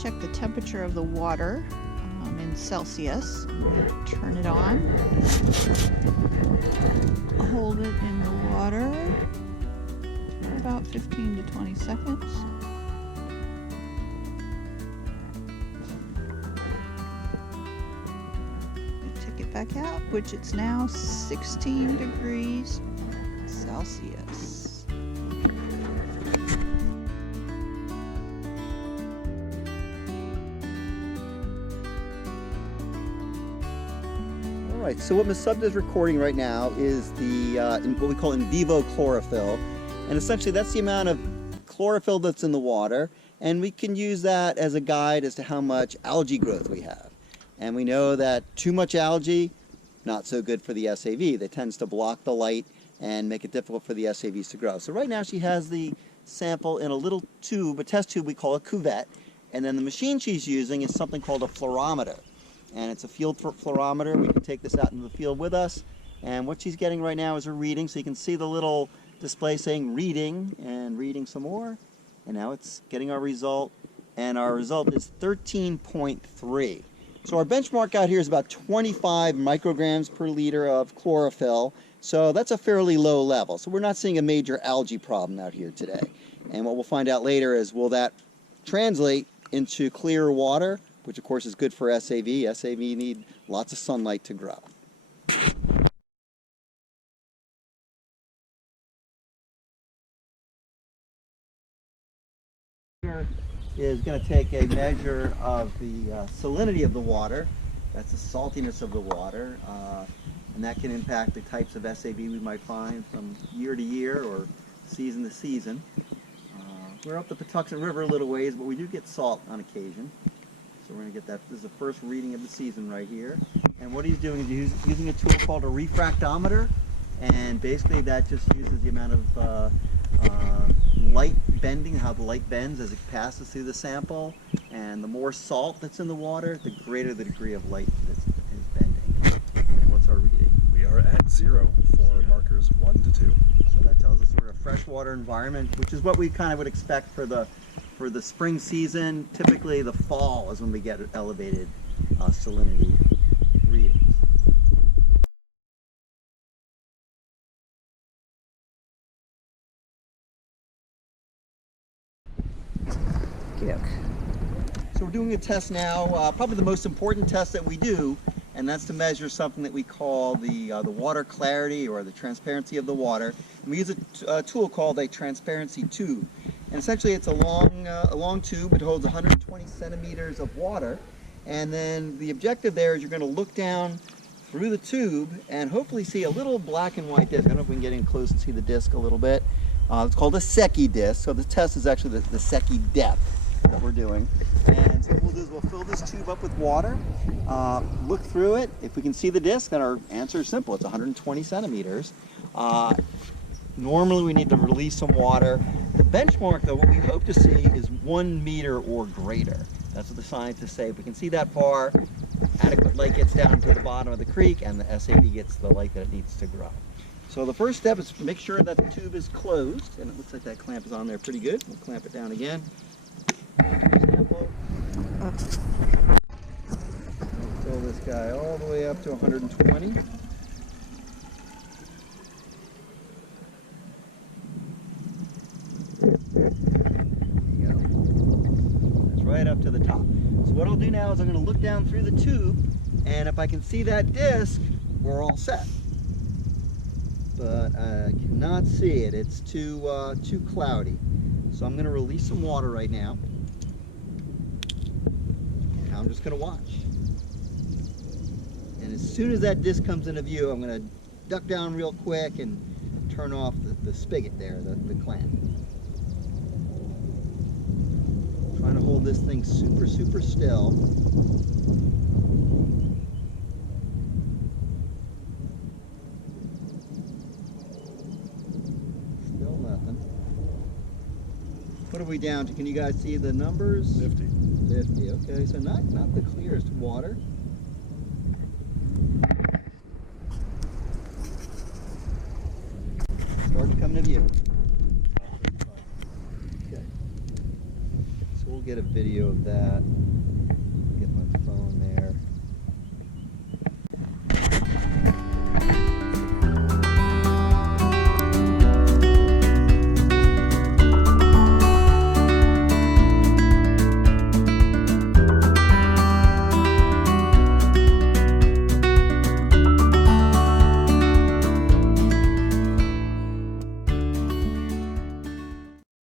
Check the temperature of the water in Celsius. Turn it on. Hold it in the water for about 15 to 20 seconds. Take it back out, which it's now 16 degrees Celsius. Alright, so what Ms. Subda is recording right now is the what we call in vivo chlorophyll, and essentially that's the amount of chlorophyll that's in the water, and we can use that as a guide as to how much algae growth we have. And we know that too much algae, not so good for the SAV. That tends to block the light and make it difficult for the SAVs to grow. So right now she has the sample in a little tube, a test tube we call a cuvette, and then the machine she's using is something called a fluorometer. And it's a field fluorometer. We can take this out into the field with us. And what she's getting right now is a reading. So you can see the little display saying reading and reading some more. And now it's getting our result. And our result is 13.3. So our benchmark out here is about 25 micrograms per liter of chlorophyll. So that's a fairly low level. So we're not seeing a major algae problem out here today. And what we'll find out later is, will that translate into clear water, which of course is good for SAV. SAV need lots of sunlight to grow. Is going to take a measure of the salinity of the water. That's the saltiness of the water, and that can impact the types of SAV we might find from year to year or season to season. We're up the Patuxent River a little ways, but we do get salt on occasion. So we're going to get that. This is the first reading of the season right here. And what he's doing is he's using a tool called a refractometer, and basically that just uses the amount of light bending, how the light bends as it passes through the sample. And the more salt that's in the water, the greater the degree of light that is bending. And what's our reading? We are at 0 for markers 1 to 2. So that tells us we're in a freshwater environment, which is what we kind of would expect for the spring season. Typically the fall is when we get elevated salinity readings. So we're doing a test now, probably the most important test that we do, and that's to measure something that we call the water clarity or the transparency of the water. And we use a tool called a transparency tube. And essentially it's a long tube. It holds 120 centimeters of water. And then the objective there is you're going to look down through the tube and hopefully see a little black and white disc. I don't know if we can get in close and see the disc a little bit. It's called a Secchi disc. So the test is actually the Secchi depth that we're doing. And so what we'll do is we'll fill this tube up with water, look through it. If we can see the disc, then our answer is simple. It's 120 centimeters. Normally we need to release some water. The benchmark, though, what we hope to see is 1 meter or greater. That's what the scientists say. If we can see that far, adequate light gets down to the bottom of the creek and the SAV gets the light that it needs to grow. So the first step is to make sure that the tube is closed, and it looks like that clamp is on there pretty good. We'll clamp it down again. Fill this guy all the way up to 120. There you go. That's right up to the top. So what I'll do now is I'm going to look down through the tube, and if I can see that disc, we're all set. But I cannot see it. It's too cloudy. So I'm going to release some water right now. And I'm just going to watch. And as soon as that disc comes into view, I'm going to duck down real quick and turn off the spigot there, the clamp. Trying to hold this thing super still. Still nothing. What are we down to? Can you guys see the numbers? 50. 50, okay, so not the clearest water. Starting to come to view. Okay. So we'll get a video of that.